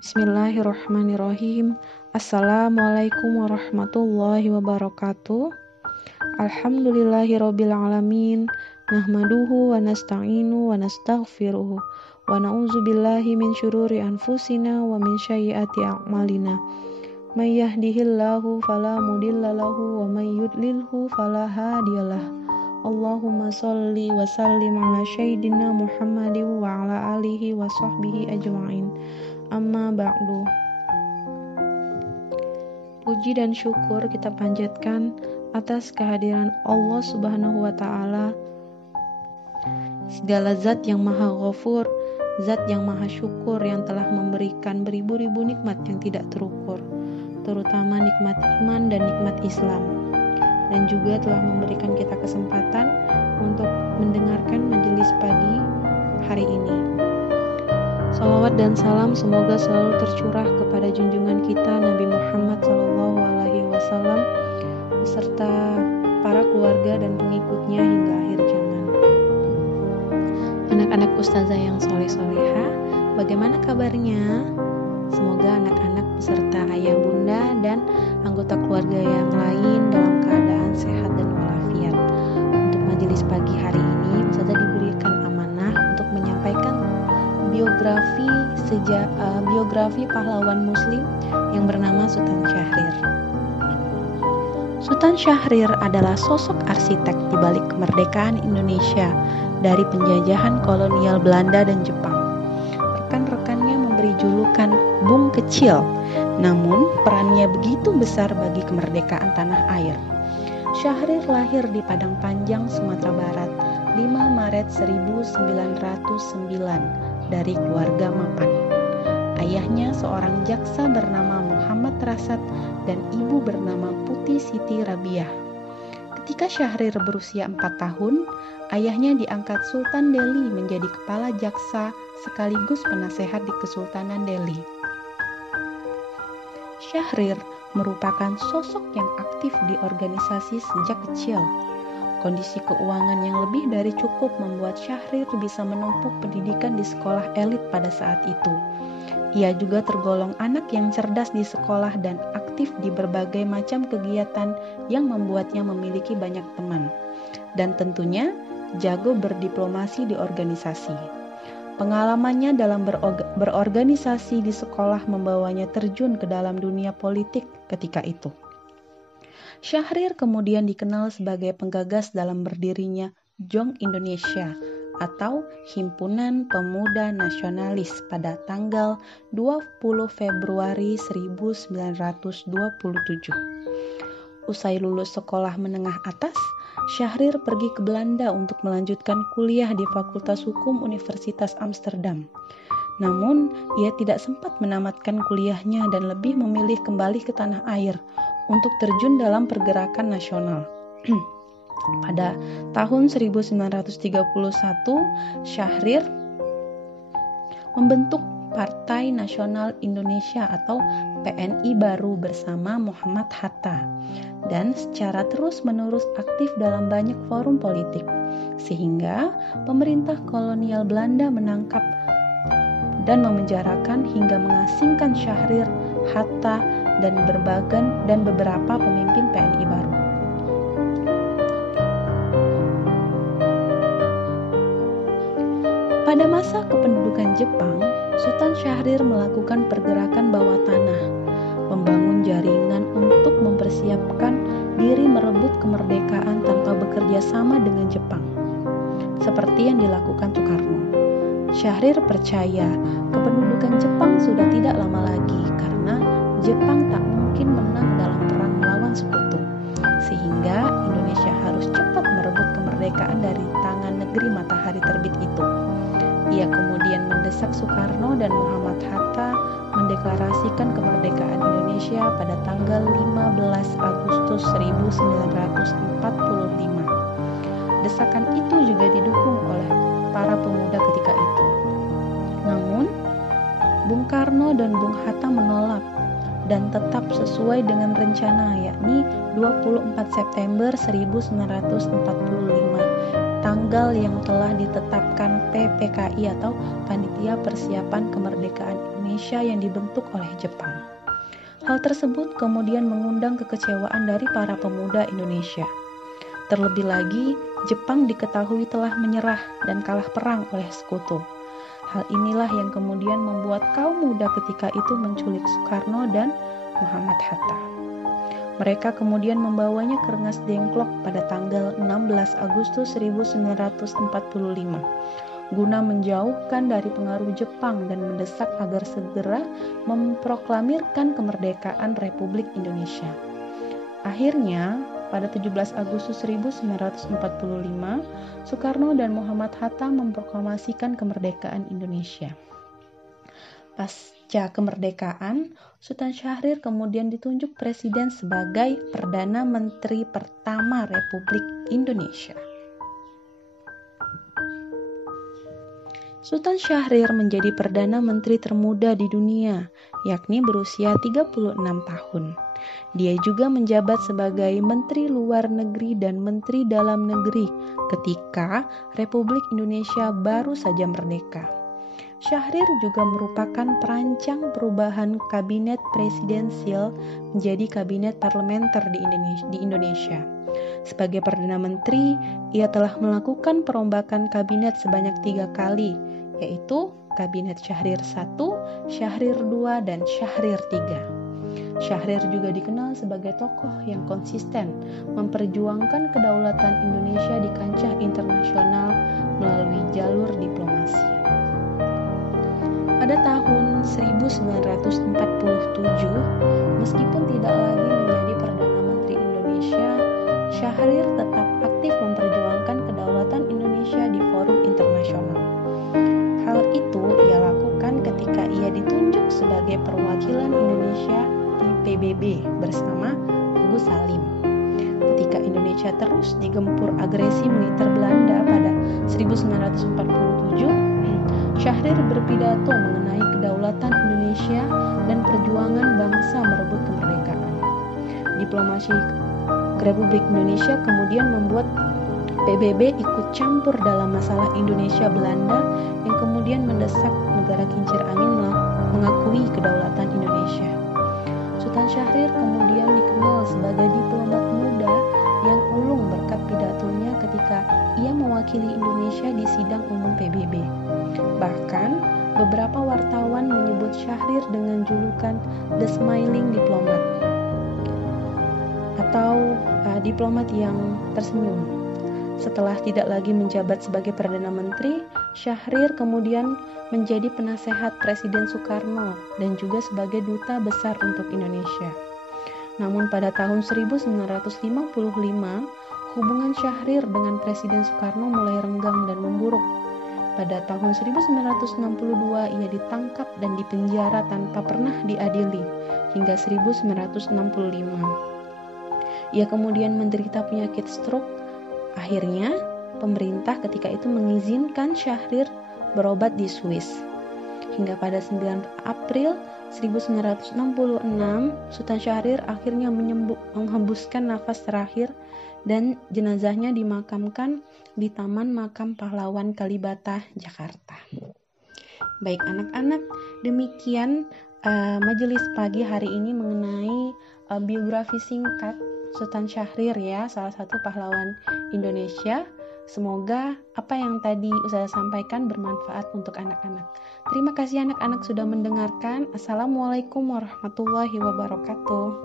Bismillahirrahmanirrahim. Assalamualaikum warahmatullahi wabarakatuh. Alhamdulillahirabbil alamin. Nahmaduhu wa nasta'inu wa nastaghfiruh wa na'udzubillahi min syururi anfusina wa min sayyiati a'malina. May yahdihillahu fala mudhillalahu wa may yudlilhu fala hadiyalah. Allahumma sholli wa sallim ala sayyidina Muhammadin wa ala alihi wa sahbihi ajma'in. Amma ba'du. Puji dan syukur kita panjatkan atas kehadiran Allah Subhanahu wa Ta'ala, segala zat yang maha ghafur, zat yang maha syukur, yang telah memberikan beribu-ribu nikmat yang tidak terukur, terutama nikmat iman dan nikmat Islam, dan juga telah memberikan kita kesempatan untuk mendengarkan majelis pagi hari ini. Salawat dan salam semoga selalu tercurah kepada junjungan kita Nabi Muhammad SAW beserta para keluarga dan pengikutnya hingga akhir zaman. Anak-anak ustazah yang soleh-soleha, bagaimana kabarnya? Semoga anak-anak beserta ayah bunda dan anggota keluarga yang lain dalam keadaan sehat dan walafiat. Untuk majelis pagi hari ini, ustazah diberikan amanah untuk menyampaikan biografi pahlawan muslim yang bernama Sultan Syahrir. Sultan Syahrir adalah sosok arsitek di balik kemerdekaan Indonesia dari penjajahan kolonial Belanda dan Jepang. Rekan-rekannya memberi julukan Bung Kecil, namun perannya begitu besar bagi kemerdekaan tanah air. Syahrir lahir di Padang Panjang, Sumatera Barat, 5 Maret 1909 dari keluarga mapan. Ayahnya seorang jaksa bernama Muhammad Rasad dan ibu bernama Putih Siti Rabiah. Ketika Syahrir berusia 4 tahun, ayahnya diangkat Sultan Delhi menjadi kepala jaksa sekaligus penasehat di Kesultanan Delhi. Syahrir merupakan sosok yang aktif di organisasi sejak kecil. Kondisi keuangan yang lebih dari cukup membuat Syahrir bisa menempuh pendidikan di sekolah elit pada saat itu. Ia juga tergolong anak yang cerdas di sekolah dan aktif di berbagai macam kegiatan yang membuatnya memiliki banyak teman. Dan tentunya jago berdiplomasi di organisasi. Pengalamannya dalam berorganisasi di sekolah membawanya terjun ke dalam dunia politik ketika itu. Syahrir kemudian dikenal sebagai penggagas dalam berdirinya JONG Indonesia atau Himpunan Pemuda Nasionalis pada tanggal 20 Februari 1927. Usai lulus sekolah menengah atas, Syahrir pergi ke Belanda untuk melanjutkan kuliah di Fakultas Hukum Universitas Amsterdam. Namun, ia tidak sempat menamatkan kuliahnya dan lebih memilih kembali ke tanah air untuk terjun dalam pergerakan nasional. Pada tahun 1931, Syahrir membentuk Partai Nasional Indonesia atau PNI baru bersama Muhammad Hatta dan secara terus-menerus aktif dalam banyak forum politik, sehingga pemerintah kolonial Belanda menangkap dan memenjarakan hingga mengasingkan Syahrir, Hatta, dan beberapa pemimpin PNI baru. Pada masa kependudukan Jepang, Sultan Syahrir melakukan pergerakan bawah tanah, membangun jaringan untuk mempersiapkan diri merebut kemerdekaan tanpa bekerja sama dengan Jepang, seperti yang dilakukan Soekarno. Syahrir percaya kependudukan Jepang sudah tidak lama lagi karena Jepang tak mungkin menang dalam perang melawan sekutu, sehingga Indonesia harus cepat merebut kemerdekaan dari tangan negeri matahari terbit itu. Ia kemudian mendesak Soekarno dan Muhammad Hatta mendeklarasikan kemerdekaan Indonesia pada tanggal 15 Agustus 1945. Desakan itu juga didukung oleh para pemuda ketika itu. Namun, Bung Karno dan Bung Hatta menolak dan tetap sesuai dengan rencana, yakni 24 September 1945, tanggal yang telah ditetapkan PPKI atau Panitia Persiapan Kemerdekaan Indonesia yang dibentuk oleh Jepang. Hal tersebut kemudian mengundang kekecewaan dari para pemuda Indonesia. Terlebih lagi, Jepang diketahui telah menyerah dan kalah perang oleh sekutu. Hal inilah yang kemudian membuat kaum muda ketika itu menculik Soekarno dan Muhammad Hatta. Mereka kemudian membawanya ke Rengas Dengklok pada tanggal 16 Agustus 1945, guna menjauhkan dari pengaruh Jepang dan mendesak agar segera memproklamirkan kemerdekaan Republik Indonesia. Akhirnya, pada 17 Agustus 1945, Soekarno dan Muhammad Hatta memproklamasikan kemerdekaan Indonesia. Pasca kemerdekaan, Sultan Syahrir kemudian ditunjuk presiden sebagai Perdana Menteri pertama Republik Indonesia. Sultan Syahrir menjadi Perdana Menteri termuda di dunia, yakni berusia 36 tahun. Dia juga menjabat sebagai Menteri Luar Negeri dan Menteri Dalam Negeri ketika Republik Indonesia baru saja merdeka. Syahrir juga merupakan perancang perubahan kabinet presidensial menjadi kabinet parlementer di Indonesia. Sebagai Perdana Menteri, ia telah melakukan perombakan kabinet sebanyak 3 kali, yaitu Kabinet Syahrir I, Syahrir II, dan Syahrir III. Syahrir juga dikenal sebagai tokoh yang konsisten memperjuangkan kedaulatan Indonesia di kancah internasional melalui jalur diplomasi. Pada tahun 1947, meskipun tidak lagi menjadi Perdana Menteri Indonesia, Syahrir tetap aktif memperjuangkan kedaulatan Indonesia di forum internasional. Hal itu ia lakukan ketika ia ditunjuk sebagai perwakilan Indonesia di PBB bersama Agus Salim. Ketika Indonesia terus digempur agresi militer Belanda pada 1947, Syahrir berpidato mengenai kedaulatan Indonesia dan perjuangan bangsa merebut kemerdekaan. Diplomasi Republik Indonesia kemudian membuat PBB ikut campur dalam masalah Indonesia Belanda yang kemudian mendesak negara kincir angin mengakui kedaulatan Indonesia. Sultan Syahrir kemudian dikenal sebagai diplomat muda yang ulung berkat pidatonya ketika ia mewakili Indonesia di sidang umum PBB. Bahkan, beberapa wartawan menyebut Syahrir dengan julukan The Smiling Diplomat atau diplomat yang tersenyum. Setelah tidak lagi menjabat sebagai Perdana Menteri, Syahrir kemudian menjadi penasehat Presiden Soekarno dan juga sebagai duta besar untuk Indonesia. Namun pada tahun 1955, hubungan Syahrir dengan Presiden Soekarno mulai renggang dan memburuk. Pada tahun 1962 ia ditangkap dan dipenjara tanpa pernah diadili hingga 1965. Ia kemudian menderita penyakit stroke. Akhirnya, pemerintah ketika itu mengizinkan Syahrir berobat di Swiss. Hingga pada 9 April 1966, Sultan Syahrir akhirnya menghembuskan nafas terakhir dan jenazahnya dimakamkan di Taman Makam Pahlawan Kalibata, Jakarta. Baik anak-anak, demikian majelis pagi hari ini mengenai biografi singkat Sultan Syahrir ya, salah satu pahlawan Indonesia. Semoga apa yang tadi saya sampaikan bermanfaat untuk anak-anak. Terima kasih anak-anak sudah mendengarkan. Assalamualaikum warahmatullahi wabarakatuh.